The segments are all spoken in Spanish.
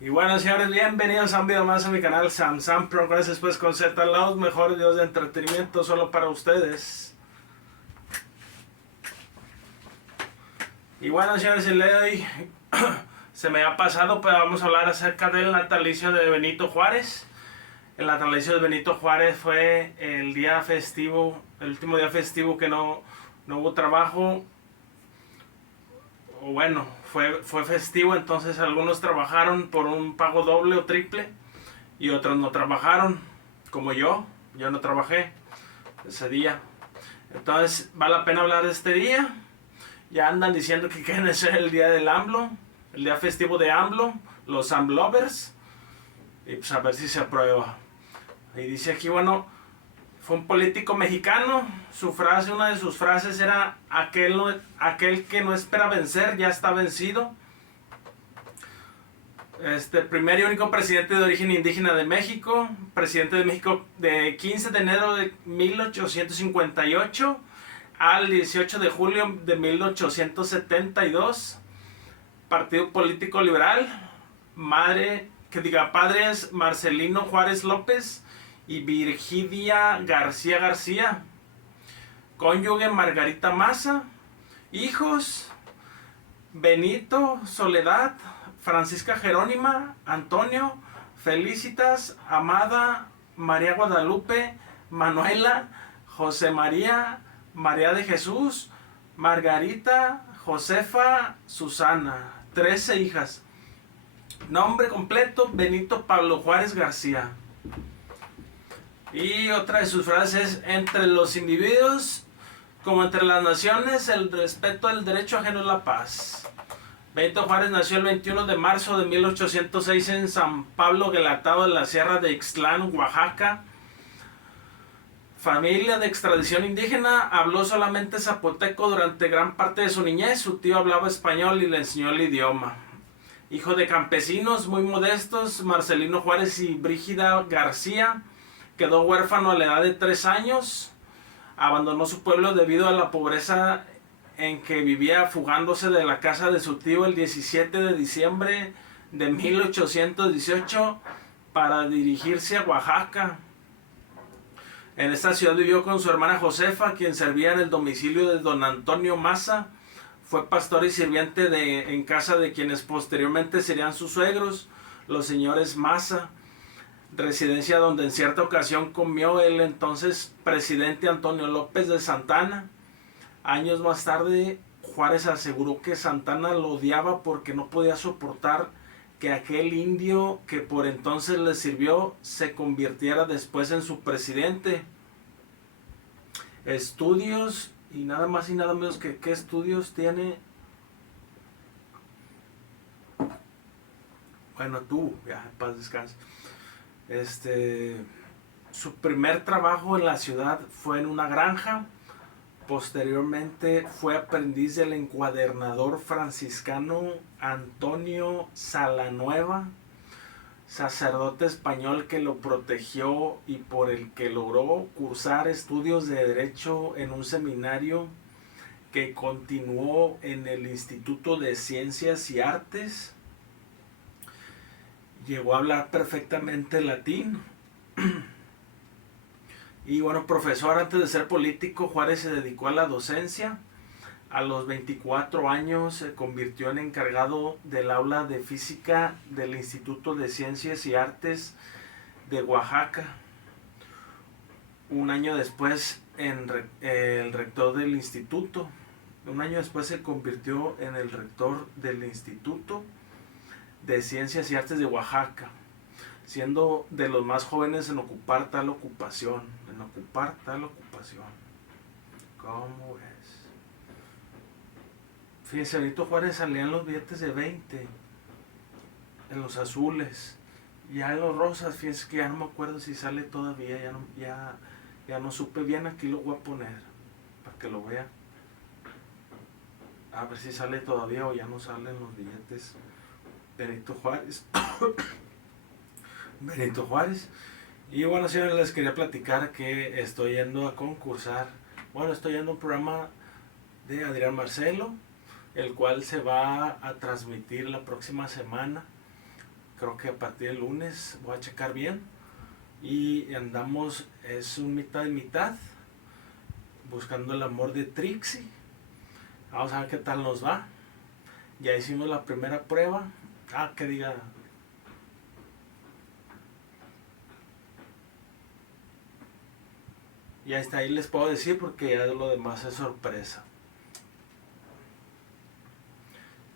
Y bueno, señores, bienvenidos a un video más a mi canal Sam Progress pues con Z, los mejores videos de entretenimiento solo para ustedes. Y bueno, señores, el día de hoy se me ha pasado, pero vamos a hablar acerca del natalicio de Benito Juárez. El natalicio de Benito Juárez fue el día festivo, el último día festivo que no hubo trabajo. O bueno, fue festivo, entonces algunos trabajaron por un pago doble o triple y otros no trabajaron, como yo no trabajé ese día. Entonces vale la pena hablar de este día. Ya andan diciendo que quieren ser el día del AMLO, el día festivo de AMLO, los AMLovers, y pues a ver si se aprueba. Y dice aquí, bueno, fue un político mexicano, una de sus frases era aquel que no espera vencer ya está vencido. Primer y único presidente de origen indígena de México, presidente de México de 15 de enero de 1858 al 18 de julio de 1872, partido político liberal, padres Marcelino Juárez López y Virginia García, cónyuge Margarita Maza, hijos Benito, Soledad, Francisca Jerónima, Antonio, Felicitas, Amada, María Guadalupe, Manuela, José María, María de Jesús, Margarita, Josefa, Susana, 13 hijas. Nombre completo: Benito Pablo Juárez García. Y otra de sus frases es: entre los individuos como entre las naciones, el respeto al derecho ajeno es la paz. Benito Juárez nació el 21 de marzo de 1806 en San Pablo Guelatao de la Sierra de Ixtlán, Oaxaca. Familia de extradición indígena, habló solamente zapoteco durante gran parte de su niñez. Su tío hablaba español y le enseñó el idioma. Hijo de campesinos muy modestos, Marcelino Juárez y Brígida García, quedó huérfano a la edad de 3 años. Abandonó su pueblo debido a la pobreza en que vivía, fugándose de la casa de su tío el 17 de diciembre de 1818 para dirigirse a Oaxaca. En esta ciudad vivió con su hermana Josefa, quien servía en el domicilio de don Antonio Maza. Fue pastor y sirviente en casa de quienes posteriormente serían sus suegros, los señores Maza, residencia donde en cierta ocasión comió el entonces presidente Antonio López de Santana. Años más tarde, Juárez aseguró que Santana lo odiaba porque no podía soportar que aquel indio que por entonces le sirvió se convirtiera después en su presidente. Estudios, y nada más y nada menos que qué estudios tiene. Bueno, tú, ya, paz descanse. Su primer trabajo en la ciudad fue en una granja. Posteriormente fue aprendiz del encuadernador franciscano Antonio Salanueva, sacerdote español que lo protegió y por el que logró cursar estudios de derecho en un seminario que continuó en el Instituto de Ciencias y Artes. Llegó a hablar perfectamente latín. Y bueno, profesor antes de ser político, Juárez se dedicó a la docencia. A los 24 años se convirtió en encargado del aula de física del Instituto de Ciencias y Artes de Oaxaca. Un año después el rector del instituto. Un año después se convirtió en el rector del Instituto de Ciencias y Artes de Oaxaca, siendo de los más jóvenes en ocupar tal ocupación. ¿Cómo es? Fíjense, Benito Juárez salía en los billetes de 20, en los azules, ya en los rosas, fíjense que ya no me acuerdo si sale todavía, ya no supe bien. Aquí lo voy a poner para que lo vean, a ver si sale todavía o ya no salen los billetes. Benito Juárez. Benito Juárez. Y bueno, señores, les quería platicar que estoy yendo a concursar. Bueno, estoy yendo a un programa de Adrián Marcelo, el cual se va a transmitir la próxima semana creo que a partir del lunes voy a checar bien. Y andamos, es un mitad y mitad, buscando el amor de Trixie. Vamos a ver qué tal nos va. Ya hicimos la primera prueba. Que diga. Ya está, ahí les puedo decir porque ya lo demás es sorpresa.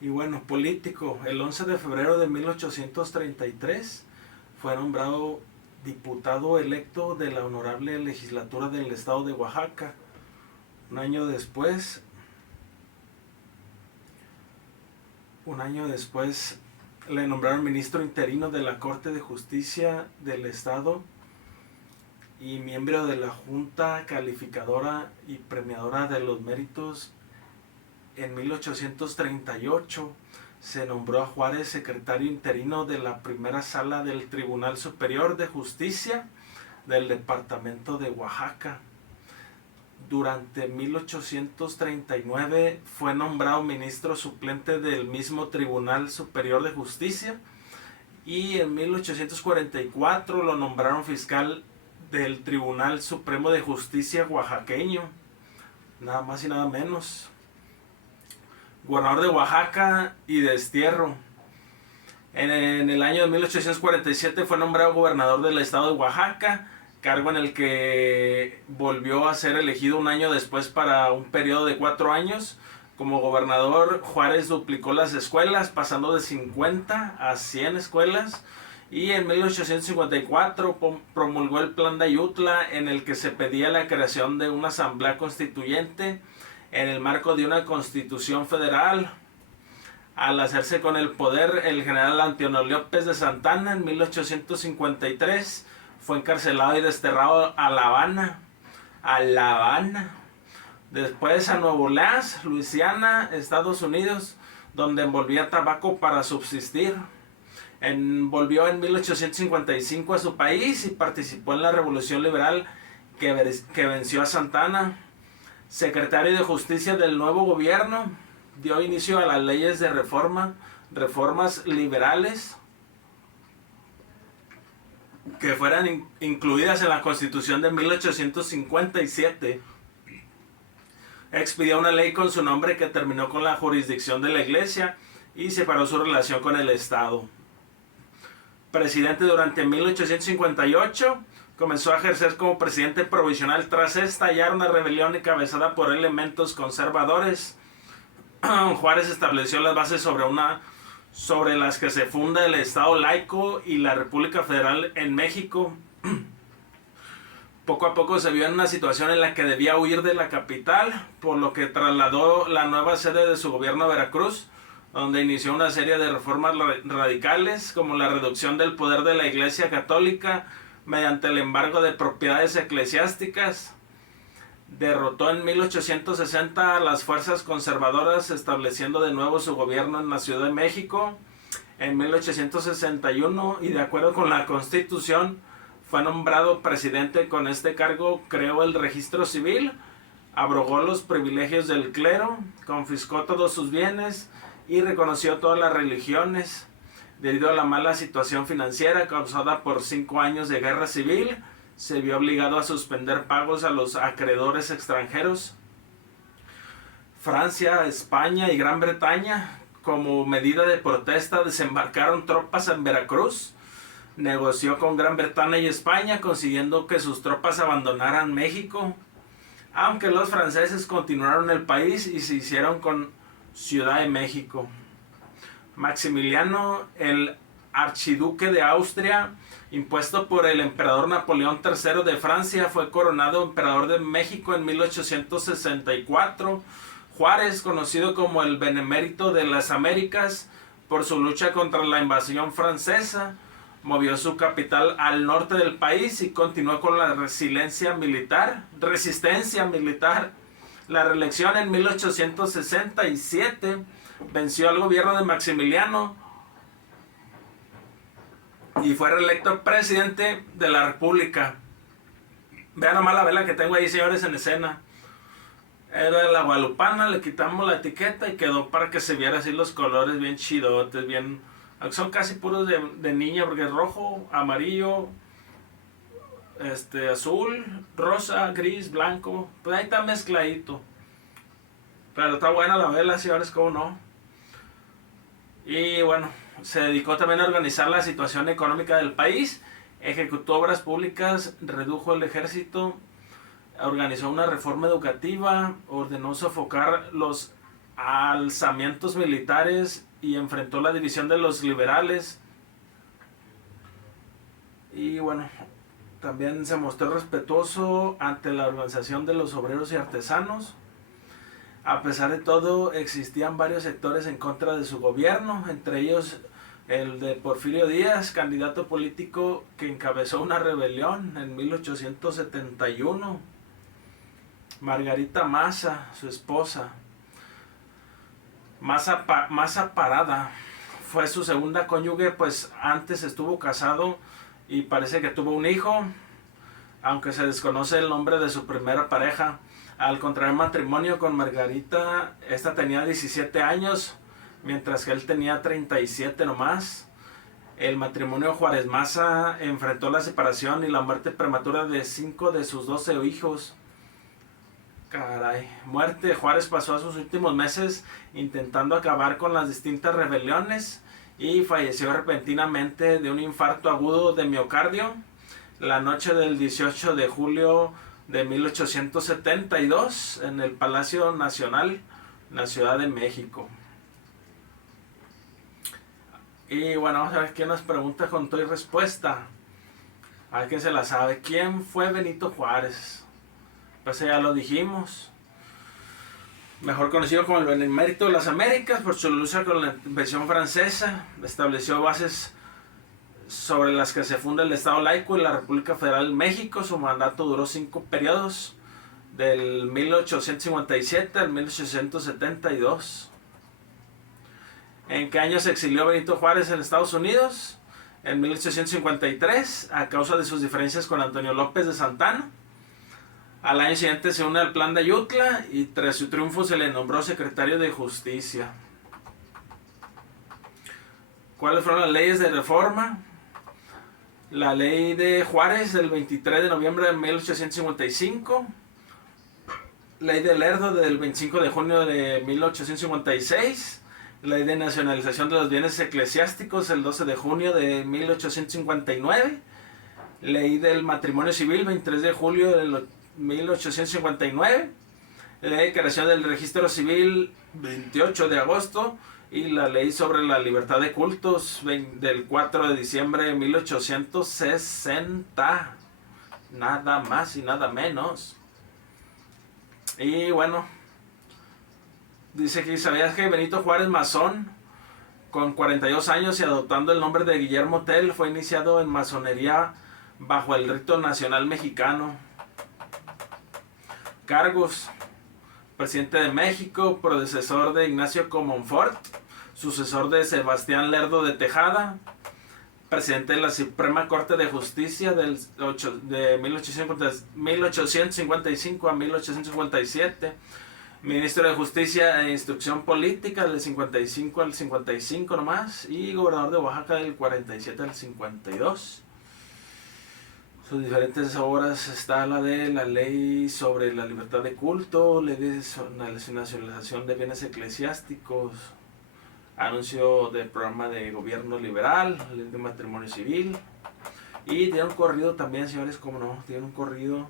Y bueno, político. El 11 de febrero de 1833 fue nombrado diputado electo de la honorable legislatura del estado de Oaxaca. Un año después le nombraron ministro interino de la Corte de Justicia del Estado y miembro de la Junta Calificadora y Premiadora de los Méritos. En 1838 se nombró a Juárez secretario interino de la primera sala del Tribunal Superior de Justicia del departamento de Oaxaca. Durante 1839 fue nombrado ministro suplente del mismo Tribunal Superior de Justicia y en 1844 lo nombraron fiscal del Tribunal Supremo de Justicia oaxaqueño, nada más y nada menos. Gobernador de Oaxaca y destierro. En el año de 1847 fue nombrado gobernador del estado de Oaxaca, cargo en el que volvió a ser elegido un año después para un periodo de 4 años. Como gobernador, Juárez duplicó las escuelas, pasando de 50 a 100 escuelas. Y en 1854 promulgó el Plan de Ayutla, en el que se pedía la creación de una asamblea constituyente en el marco de una constitución federal. Al hacerse con el poder, el general Antonio López de Santana en 1853 fue encarcelado y desterrado a La Habana. Después a Nueva Orleans, Luisiana, Estados Unidos, donde envolvía tabaco para subsistir. Volvió en 1855 a su país y participó en la Revolución Liberal que venció a Santana. Secretario de Justicia del nuevo gobierno, dio inicio a las leyes de reformas liberales que fueran incluidas en la Constitución de 1857. Expidió una ley con su nombre que terminó con la jurisdicción de la Iglesia y separó su relación con el Estado. Presidente durante 1858, comenzó a ejercer como presidente provisional tras estallar una rebelión encabezada por elementos conservadores. Juárez estableció las bases sobre las que se funda el Estado laico y la República Federal en México. Poco a poco se vio en una situación en la que debía huir de la capital, por lo que trasladó la nueva sede de su gobierno a Veracruz, donde inició una serie de reformas radicales, como la reducción del poder de la Iglesia Católica mediante el embargo de propiedades eclesiásticas. Derrotó en 1860 a las fuerzas conservadoras, estableciendo de nuevo su gobierno en la Ciudad de México. En 1861, y de acuerdo con la Constitución, fue nombrado presidente. Con este cargo creó el registro civil, abrogó los privilegios del clero, confiscó todos sus bienes y reconoció todas las religiones. Debido a la mala situación financiera causada por 5 años de guerra civil, se vio obligado a suspender pagos a los acreedores extranjeros. Francia, España y Gran Bretaña, como medida de protesta, desembarcaron tropas en Veracruz. Negoció con Gran Bretaña y España, consiguiendo que sus tropas abandonaran México, aunque los franceses continuaron el país y se hicieron con Ciudad de México. Maximiliano, el archiduque de Austria, impuesto por el emperador Napoleón III de Francia, fue coronado emperador de México en 1864. Juárez, conocido como el Benemérito de las Américas por su lucha contra la invasión francesa, movió su capital al norte del país y continuó con la resistencia militar. La reelección en 1867 venció al gobierno de Maximiliano y fue reelecto presidente de la República. Vean nomás la vela que tengo ahí, señores, en escena. Era la guadalupana, le quitamos la etiqueta y quedó para que se viera así los colores bien chidotes, bien Son casi puros de niña, porque es rojo, amarillo, azul, rosa, gris, blanco. Pues ahí está mezcladito. Pero está buena la vela, señores, cómo no. Y bueno, se dedicó también a organizar la situación económica del país, ejecutó obras públicas, redujo el ejército, organizó una reforma educativa, ordenó sofocar los alzamientos militares y enfrentó la división de los liberales. Y bueno, también se mostró respetuoso ante la organización de los obreros y artesanos. A pesar de todo, existían varios sectores en contra de su gobierno, entre ellos el de Porfirio Díaz, candidato político que encabezó una rebelión en 1871. Margarita Maza, su esposa. Maza Parada fue su segunda cónyuge, pues antes estuvo casado y parece que tuvo un hijo, aunque se desconoce el nombre de su primera pareja. Al contraer matrimonio con Margarita, esta tenía 17 años, mientras que él tenía 37 nomás. El matrimonio Juárez Maza enfrentó la separación y la muerte prematura de 5 de sus 12 hijos. Caray, muerte. Juárez pasó sus últimos meses intentando acabar con las distintas rebeliones y falleció repentinamente de un infarto agudo de miocardio la noche del 18 de julio de 1872 en el Palacio Nacional, en la Ciudad de México. Y bueno, vamos a ver quién nos pregunta con toda y respuesta. A ver quién se la sabe. ¿Quién fue Benito Juárez? Pues ya lo dijimos. Mejor conocido como el Benemérito de las Américas por su lucha con la invasión francesa. Estableció bases sobre las que se funda el Estado laico y la República Federal de México. Su mandato duró 5 periodos, del 1857 al 1872. ¿En qué año se exilió Benito Juárez en Estados Unidos? En 1853, a causa de sus diferencias con Antonio López de Santana. Al año siguiente se une al Plan de Ayutla y tras su triunfo se le nombró secretario de Justicia. ¿Cuáles fueron las leyes de reforma? La ley de Juárez del 23 de noviembre de 1855. Ley de Lerdo del 25 de junio de 1856. Ley de nacionalización de los bienes eclesiásticos el 12 de junio de 1859. Ley del matrimonio civil 23 de julio de 1859. Ley de creación del registro civil 28 de agosto. Y la ley sobre la libertad de cultos del 4 de diciembre de 1860. Nada más y nada menos. Y bueno, dice que ¿sabías que Benito Juárez masón, con 42 años y adoptando el nombre de Guillermo Tell, fue iniciado en masonería bajo el rito nacional mexicano? Cargos: presidente de México, predecesor de Ignacio Comonfort, sucesor de Sebastián Lerdo de Tejada, presidente de la Suprema Corte de Justicia de 1855 a 1857, ministro de Justicia e Instrucción Política del 55 al 55 nomás, y gobernador de Oaxaca del 47 al 52. Sus diferentes obras está la de la ley sobre la libertad de culto, ley de nacionalización de bienes eclesiásticos, anuncio del programa de gobierno liberal, ley de matrimonio civil, y tiene un corrido también, señores, como no, tiene un corrido,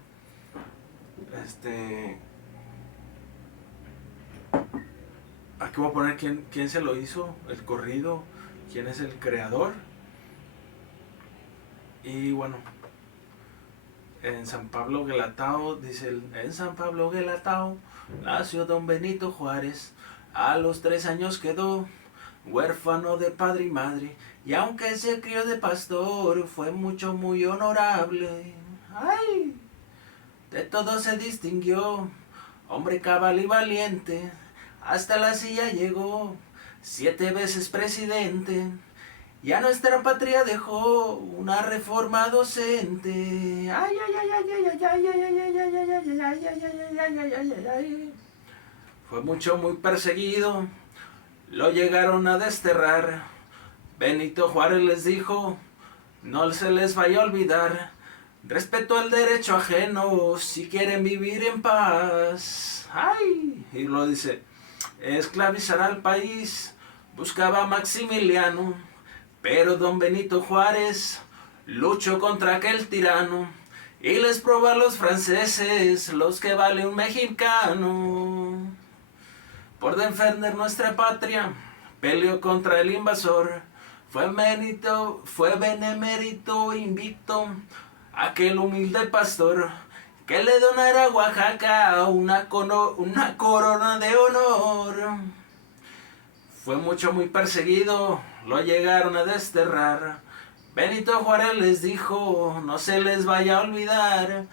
aquí voy a poner quién se lo hizo, el corrido, quién es el creador, y bueno, en San Pablo Guelatao, dice, en San Pablo Guelatao nació don Benito Juárez, a los 3 años quedó huérfano de padre y madre, y aunque se crió de pastor, fue muy honorable. ¡Ay! De todo se distinguió, hombre cabal y valiente, hasta la silla llegó, 7 veces presidente, y a nuestra patria dejó una reforma docente. Ay, ay, ay, ay, ay, ay, ay, ay, ay, ay, ay, ay, ay, ay, ay, ay. Fue muy perseguido, lo llegaron a desterrar, Benito Juárez les dijo, no se les vaya a olvidar, respeto al derecho ajeno si quieren vivir en paz. ¡Ay! Y lo dice, esclavizar al país buscaba Maximiliano, pero don Benito Juárez luchó contra aquel tirano y les probó a los franceses los que vale un mexicano. Por defender nuestra patria peleó contra el invasor, fue benemérito invicto aquel humilde pastor que le donara a Oaxaca una corona de honor. Fue muy perseguido, lo llegaron a desterrar. Benito Juárez les dijo, no se les vaya a olvidar,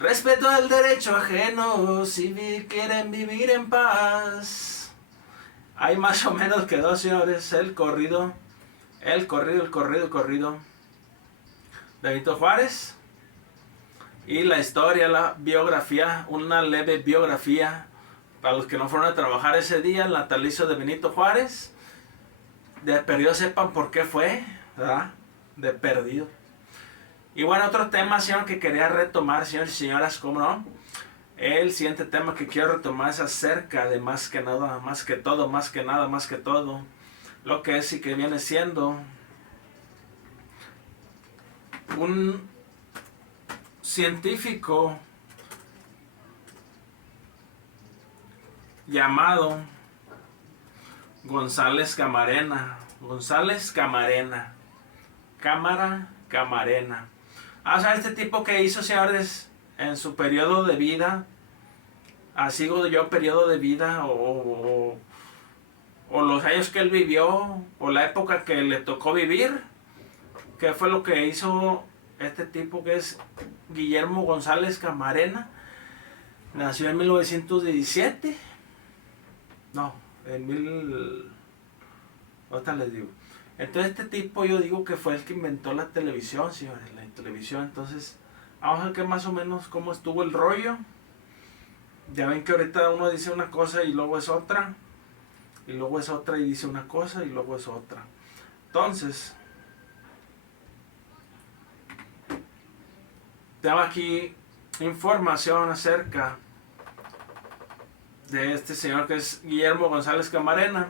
respeto al derecho ajeno si quieren vivir en paz. Ahí más o menos quedó, señores, el corrido de Benito Juárez. Y la historia, la biografía, una leve biografía para los que no fueron a trabajar ese día, el natalicio de Benito Juárez. De perdido sepan por qué fue, ¿verdad? De perdido. Y bueno, otro tema, señor, que quería retomar, señores y señoras, ¿cómo no? El siguiente tema que quiero retomar es acerca de más que nada, más que todo, más que nada, más que todo, lo que es y que viene siendo un científico llamado González Camarena. Camarena. O sea, este tipo que hizo, señores, en su periodo de vida, así digo yo, periodo de vida, o los años que él vivió, o la época que le tocó vivir, que fue lo que hizo este tipo que es Guillermo González Camarena. Nació en 1917. No, ahorita les digo. Entonces este tipo yo digo que fue el que inventó la televisión, señores, la televisión. Entonces vamos a ver que más o menos cómo estuvo el rollo. Ya ven que ahorita uno dice una cosa y luego es otra, y luego es otra y dice una cosa y luego es otra. Entonces tengo aquí información acerca de este señor que es Guillermo González Camarena.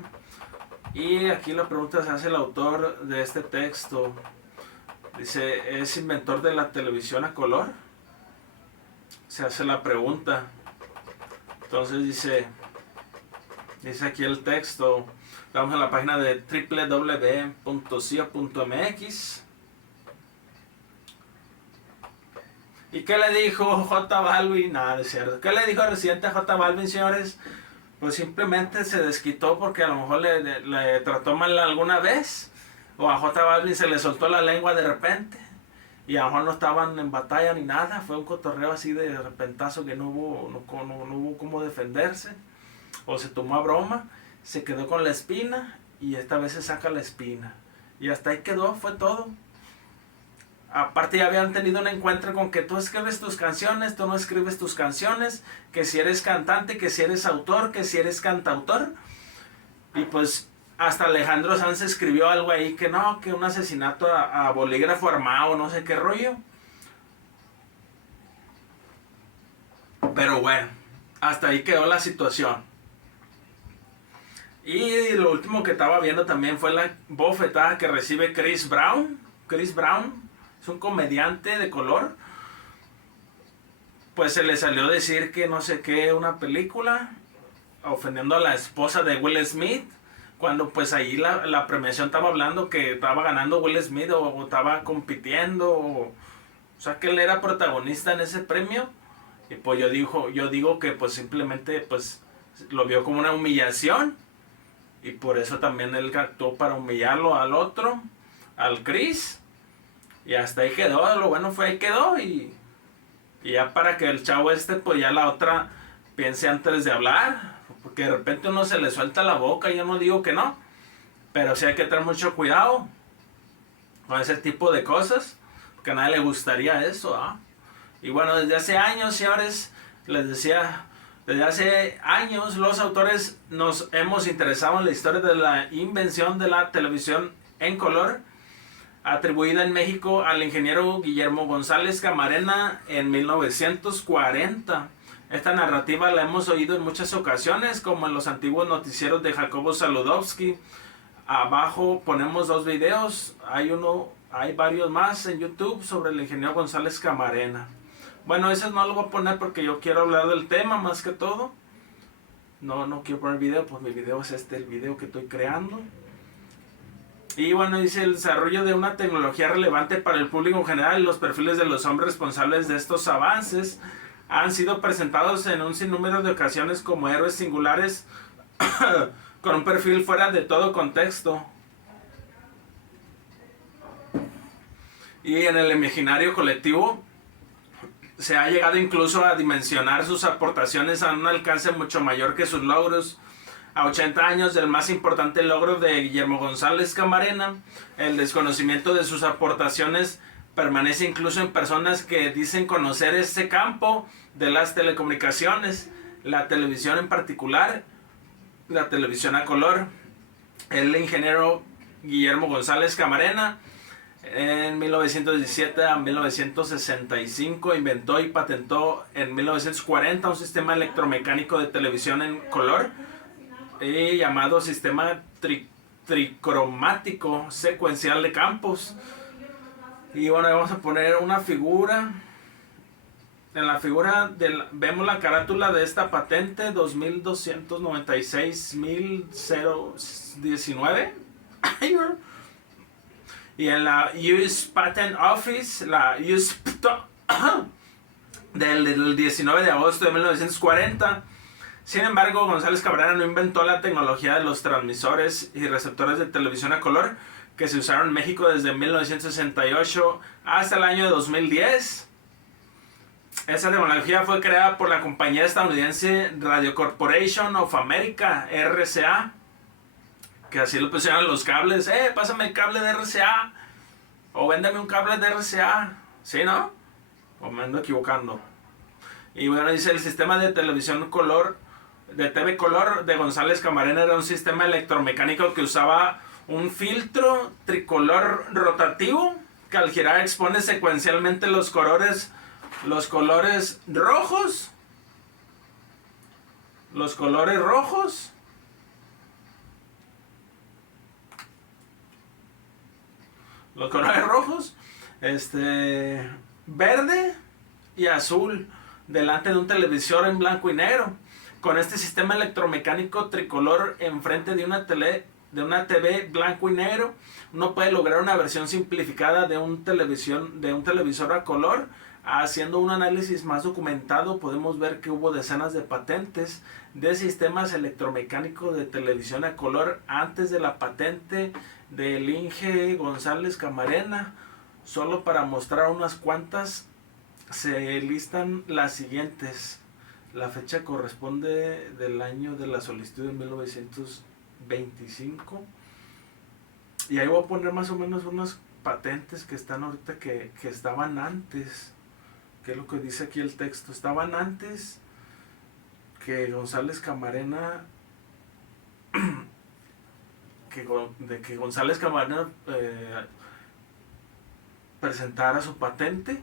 Y aquí la pregunta se hace el autor de este texto. Dice, ¿es inventor de la televisión a color? Se hace la pregunta. Entonces dice aquí el texto. Vamos a la página de www.cio.mx. ¿Y qué le dijo J Balvin? Nada, es cierto. ¿Qué le dijo el residente J Balvin, señores? Pues simplemente se desquitó porque a lo mejor le trató mal alguna vez. O a J Balvin se le soltó la lengua de repente. Y a lo mejor no estaban en batalla ni nada. Fue un cotorreo así de repentazo que no hubo cómo defenderse. O se tomó a broma. Se quedó con la espina. Y esta vez se saca la espina. Y hasta ahí quedó, fue todo. Aparte ya habían tenido un encuentro con que tú escribes tus canciones, tú no escribes tus canciones, que si eres cantante, que si eres autor, que si eres cantautor. Y pues hasta Alejandro Sanz escribió algo ahí que no, que un asesinato a bolígrafo armado, no sé qué rollo. Pero bueno, hasta ahí quedó la situación. Y lo último que estaba viendo también fue la bofetada que recibe Chris Brown. Chris Brown es un comediante de color. Pues se le salió a decir que no sé qué, una película, ofendiendo a la esposa de Will Smith, cuando pues ahí la premiación estaba hablando que estaba ganando Will Smith o estaba compitiendo, o sea que él era protagonista en ese premio. Y pues yo digo que pues simplemente pues lo vio como una humillación, y por eso también él actuó para humillarlo al otro, al Chris. Y hasta ahí quedó, lo bueno fue ahí quedó, y ya para que el chavo pues ya la otra piense antes de hablar, porque de repente uno se le suelta la boca, yo no digo que no, pero sí hay que tener mucho cuidado con ese tipo de cosas, porque a nadie le gustaría eso, ¿ah? Y bueno, desde hace años, señores, les decía, desde hace años los autores nos hemos interesado en la historia de la invención de la televisión en color, atribuida en México al ingeniero Guillermo González Camarena en 1940. Esta narrativa la hemos oído en muchas ocasiones, como en los antiguos noticieros de Jacobo Saludowski. Abajo ponemos 2 videos, hay varios más en YouTube sobre el ingeniero González Camarena. Bueno, ese no lo voy a poner porque yo quiero hablar del tema más que todo. No quiero poner video, pues mi video es el video que estoy creando. Y bueno, dice el desarrollo de una tecnología relevante para el público en general y los perfiles de los hombres responsables de estos avances han sido presentados en un sinnúmero de ocasiones como héroes singulares con un perfil fuera de todo contexto. Y en el imaginario colectivo se ha llegado incluso a dimensionar sus aportaciones a un alcance mucho mayor que sus logros. A 80 años del más importante logro de Guillermo González Camarena, el desconocimiento de sus aportaciones permanece incluso en personas que dicen conocer ese campo de las telecomunicaciones, la televisión en particular, la televisión a color. El ingeniero Guillermo González Camarena en 1917 a 1965 inventó y patentó en 1940 un sistema electromecánico de televisión en color llamado sistema tricromático secuencial de campos. Y bueno, vamos a poner una figura. En la figura vemos la carátula de esta patente 2296.019. Y en la US Patent Office, la US del 19 de agosto de 1940. Sin embargo, González Camarena no inventó la tecnología de los transmisores y receptores de televisión a color que se usaron en México desde 1968 hasta el año 2010. Esa tecnología fue creada por la compañía estadounidense Radio Corporation of America, RCA, que así lo pusieron los cables. Pásame el cable de RCA, o véndeme un cable de RCA, ¿sí, no? O me ando equivocando. Y bueno, dice el sistema de televisión color, de TV color de González Camarena era un sistema electromecánico que usaba un filtro tricolor rotativo que al girar expone secuencialmente los colores rojos, los colores rojos, verde y azul delante de un televisor en blanco y negro. Con este sistema electromecánico tricolor enfrente de una TV blanco y negro, uno puede lograr una versión simplificada de un televisor a color. Haciendo un análisis más documentado, podemos ver que hubo decenas de patentes de sistemas electromecánicos de televisión a color antes de la patente del Inge González Camarena. Solo para mostrar unas cuantas, se listan las siguientes. La fecha corresponde del año de la solicitud de 1925. Y ahí voy a poner más o menos unas patentes que están ahorita que estaban antes. ¿Qué es lo que dice aquí el texto? Estaban antes que González Camarena que González Camarena presentara su patente,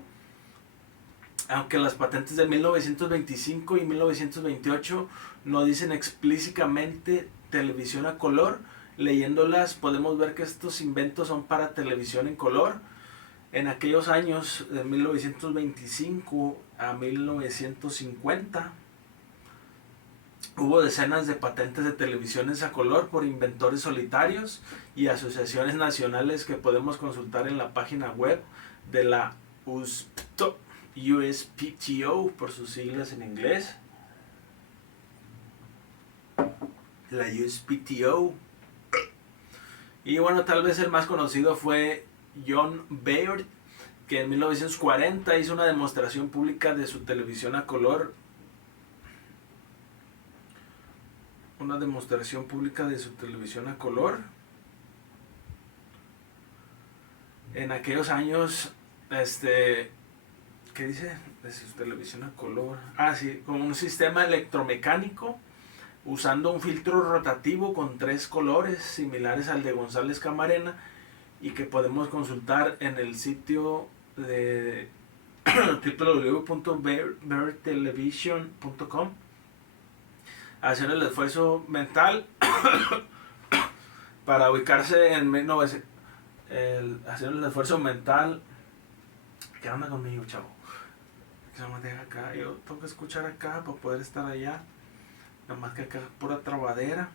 aunque las patentes de 1925 y 1928 no dicen explícitamente televisión a color. Leyéndolas podemos ver que estos inventos son para televisión en color. En aquellos años de 1925 a 1950 hubo decenas de patentes de televisiones a color por inventores solitarios y asociaciones nacionales que podemos consultar en la página web de la USPTO, por sus siglas en inglés. La USPTO. Y bueno, tal vez el más conocido fue John Baird, que en 1940 hizo una demostración pública de su televisión a color. Una demostración pública de su televisión a color. En aquellos años, ¿qué dice? De su televisión a color. Sí, con un sistema electromecánico usando un filtro rotativo con 3 colores similares al de González Camarena, y que podemos consultar en el sitio de www.beartelevision.com, haciendo el esfuerzo mental para ubicarse en 1900, haciendo el esfuerzo mental. ¿Qué onda conmigo, chavo? Que se me deja acá, yo tengo que escuchar acá para poder estar allá, nada más que acá pura trabadera.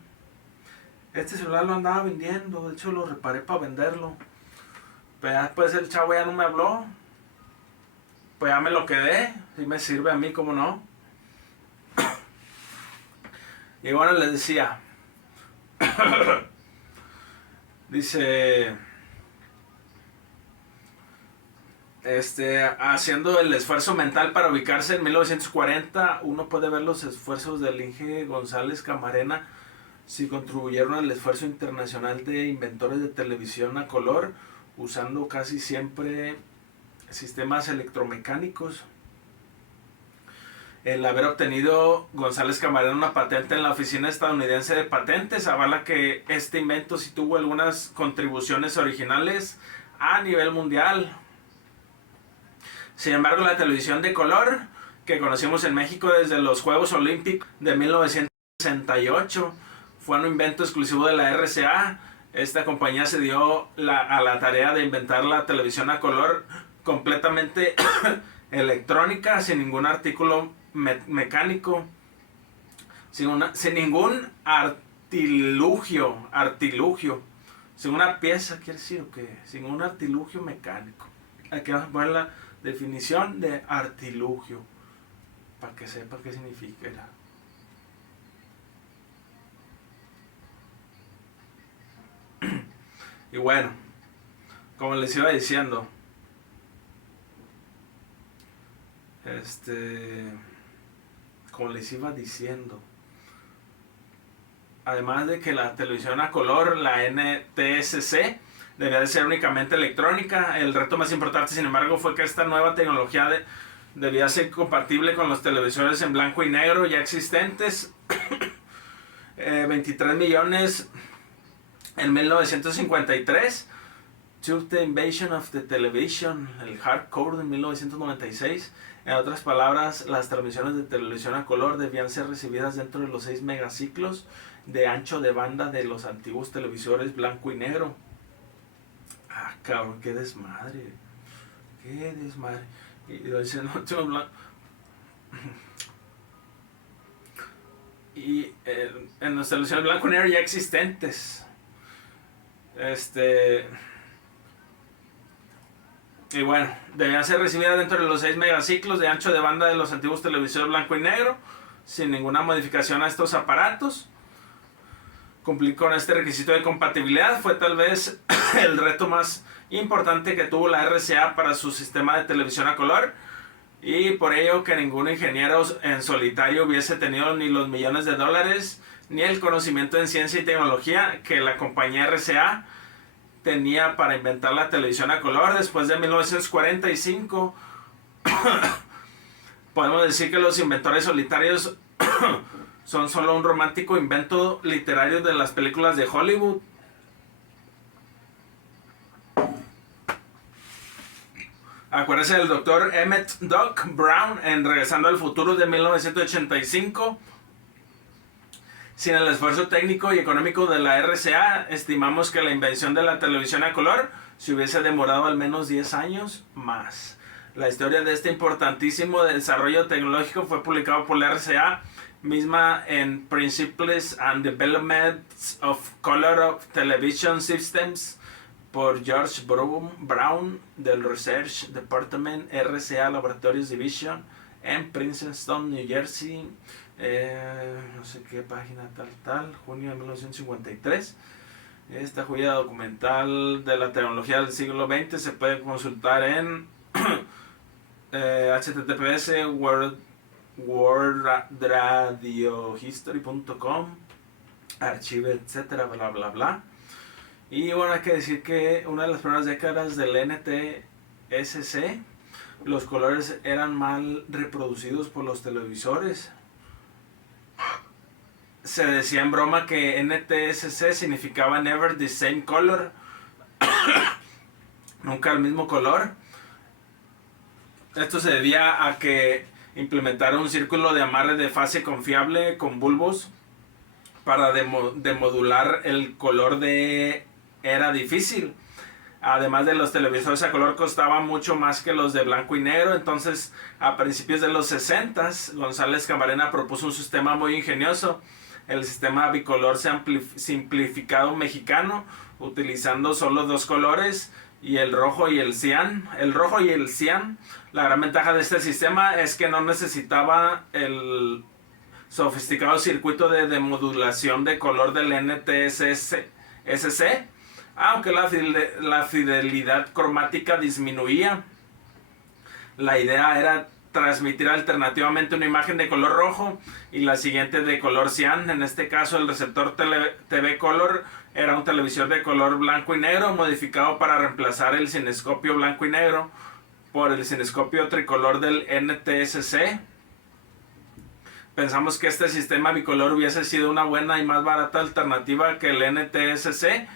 Este celular lo andaba vendiendo, de hecho lo reparé para venderlo, pero ya después el chavo ya no me habló, pues ya me lo quedé, si me sirve a mí, como no. Y bueno, les decía, dice, haciendo el esfuerzo mental para ubicarse en 1940, uno puede ver los esfuerzos del Inge González Camarena, si contribuyeron al esfuerzo internacional de inventores de televisión a color, usando casi siempre sistemas electromecánicos. El haber obtenido González Camarena una patente en la Oficina Estadounidense de Patentes avala que este invento sí tuvo algunas contribuciones originales a nivel mundial. Sin embargo, la televisión de color que conocimos en México desde los Juegos Olímpicos de 1968 fue un invento exclusivo de la RCA. Esta compañía se dio a la tarea de inventar la televisión a color completamente electrónica, sin ningún artículo mecánico, sin ningún artilugio, sin una pieza, quiere decir que sin un artilugio mecánico. Aquí vamos a poner la definición de artilugio para que sepa qué significa. Y bueno, como les iba diciendo, además de que la televisión a color, la NTSC, debía de ser únicamente electrónica, el reto más importante, sin embargo, fue que esta nueva tecnología debía ser compatible con los televisores en blanco y negro ya existentes. 23 millones en 1953, To the Invasion of the Television, el Hardcore en 1996. En otras palabras, las transmisiones de televisión a color debían ser recibidas dentro de los 6 megaciclos de ancho de banda de los antiguos televisores blanco y negro. Ah, cabrón, qué desmadre. Qué desmadre. Y dice, no, y en las televisiones blanco y negro ya existentes. Y bueno, debían ser recibidas dentro de los 6 megaciclos de ancho de banda de los antiguos televisores blanco y negro, sin ninguna modificación a estos aparatos. Cumplir con este requisito de compatibilidad fue tal vez el reto más importante que tuvo la RCA para su sistema de televisión a color, y por ello que ningún ingeniero en solitario hubiese tenido ni los millones de dólares ni el conocimiento en ciencia y tecnología que la compañía RCA tenía para inventar la televisión a color. Después de 1945 podemos decir que los inventores solitarios son solo un romántico invento literario de las películas de Hollywood. Acuérdense del doctor Emmett Doc Brown en Regresando al Futuro de 1985. Sin el esfuerzo técnico y económico de la RCA, estimamos que la invención de la televisión a color se hubiese demorado al menos 10 años más. La historia de este importantísimo desarrollo tecnológico fue publicado por la RCA misma en Principles and Developments of Color of Television Systems por George Brown del Research Department RCA Laboratories Division en Princeton, New Jersey. No sé qué página tal, junio de 1953. Esta joya documental de la tecnología del siglo XX se puede consultar en https worldradiohistory.com, archive, etcétera, bla bla bla. Y bueno, hay que decir que una de las primeras décadas del NTSC, los colores eran mal reproducidos por los televisores. Se decía en broma que NTSC significaba Never the Same Color, nunca el mismo color. Esto se debía a que implementaron un círculo de amarre de fase confiable con bulbos para demodular el color era difícil. Además de los televisores a color costaban mucho más que los de blanco y negro. Entonces, a principios de los 60, González Camarena propuso un sistema muy ingenioso, el sistema bicolor simplificado mexicano, utilizando solo dos colores, y el rojo y el cian. El rojo y el cian. La gran ventaja de este sistema es que no necesitaba el sofisticado circuito de demodulación de color del NTSC, aunque la fidelidad cromática disminuía. La idea era transmitir alternativamente una imagen de color rojo y la siguiente de color cian. En este caso, el receptor TV Color era un televisor de color blanco y negro modificado para reemplazar el cinescopio blanco y negro por el cinescopio tricolor del NTSC. Pensamos que este sistema bicolor hubiese sido una buena y más barata alternativa que el NTSC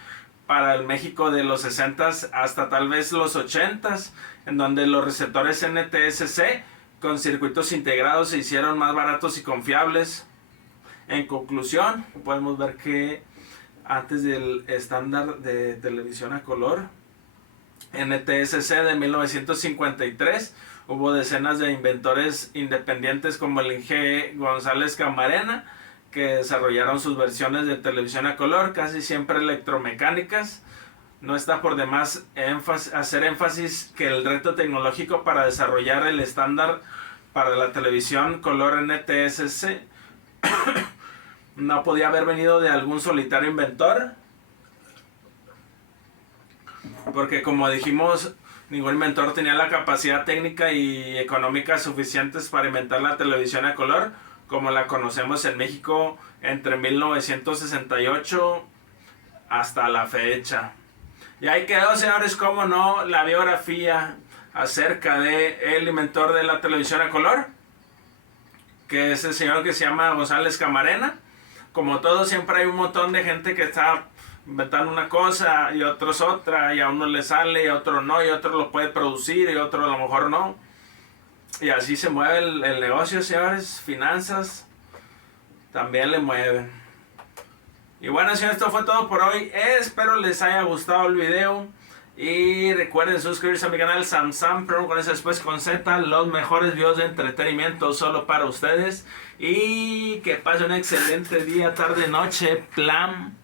para el México de los 60s hasta tal vez los 80s, en donde los receptores NTSC con circuitos integrados se hicieron más baratos y confiables. En conclusión, podemos ver que antes del estándar de televisión a color NTSC de 1953, hubo decenas de inventores independientes como el Inge González Camarena, que desarrollaron sus versiones de televisión a color, casi siempre electromecánicas. No está por demás hacer énfasis que el reto tecnológico para desarrollar el estándar para la televisión color NTSC no podía haber venido de algún solitario inventor, porque como dijimos, ningún inventor tenía la capacidad técnica y económica suficientes para inventar la televisión a color como la conocemos en México entre 1968 hasta la fecha. Y ahí quedó, señores, como no, la biografía acerca de el inventor de la televisión a color, que es el señor que se llama González Camarena. Como todo, siempre hay un montón de gente que está inventando una cosa y otros otra, y a uno le sale y a otro no, y otro lo puede producir y otro a lo mejor no. Y así se mueve el negocio, señores. Finanzas también le mueven. Y bueno, señores, esto fue todo por hoy. Espero les haya gustado el video. Y recuerden suscribirse a mi canal Samsam, pero con ese después con Z, los mejores videos de entretenimiento solo para ustedes. Y que pasen un excelente día, tarde, noche, plan.